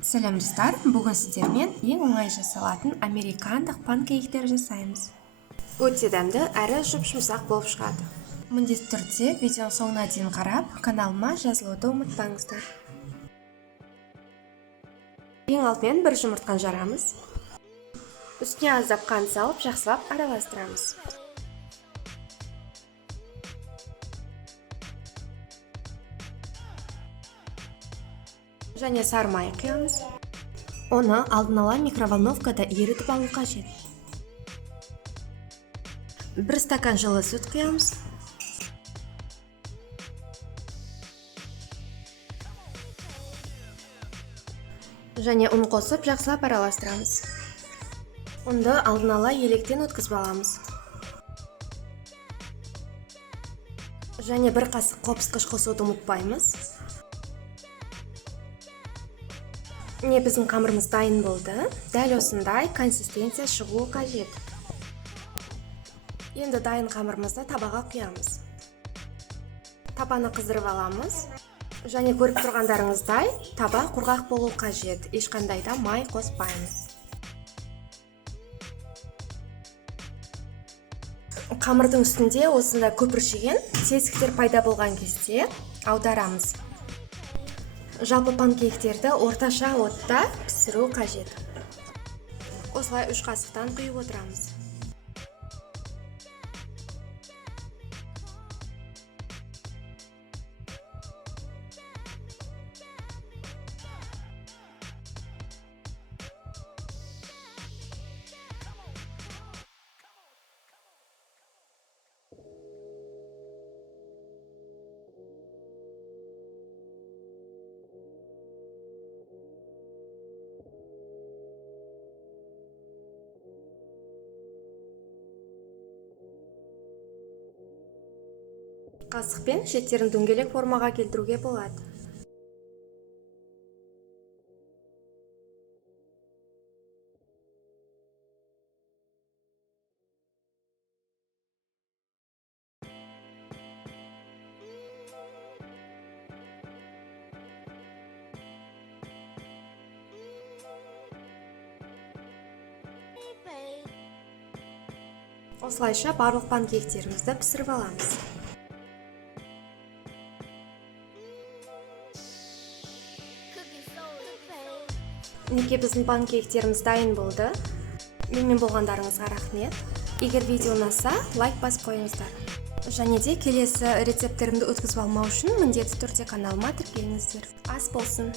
Сәлем достар, бүгін сіздермен ең оңай жасалатын американдық панкейктер жасаймыз. Өте дәмді әрі жұп-жұмсақ болып шығады. Міндетті түрде видеоның соңына дейін қарап, каналыма жазылуды ұмытпаңыздар. Ең алдымен бір жұмыртқаны жарамыз. Үстіне аздап қант салып, жақсылап араластырамыз. Және сары май құямыз. Оны алдын ала микроволновкада ерітіп алу қажет. 1 стакан жылы сүт құямыз. Және ұн қосып, жақсылап араластырамыз. Ұнды алдын ала електен өткізіп аламыз. Және 1 қасық қопсытқыш қосуды ұмытпаймыз. Біздің қамырымыз дайын болды. Дәл осындай консистенция шығуы қажет. Енді дайын қамырымызды табаға құямыз. Табаны қыздырып аламыз. Және көріп тұрғандарыңыздай, таба құрғақ болу қажет. Ешқандай да май қоспаймыз. Қамырдың үстінде осындай көпіршіген тесіктер пайда болған кезде аударамыз. Жалпы панкейктерді орташа отта пісіру қажет. Осылай 3 қасықтан құйып отырамыз. Қасықпен шеттерін дөңгелек формаға келтіруге болады. Осылайша барлық панкейктерімізді пісіріп аламыз. Біздің панкейктеріміз дайын болды. Менімен болғандарыңызға рахмет. Егер видео ұнаса, лайк басып қойыңыздар. Және де келесі рецепттерімді өткізіп алмау үшін міндетті түрде каналыма тіркеліңіздер. Ас болсын!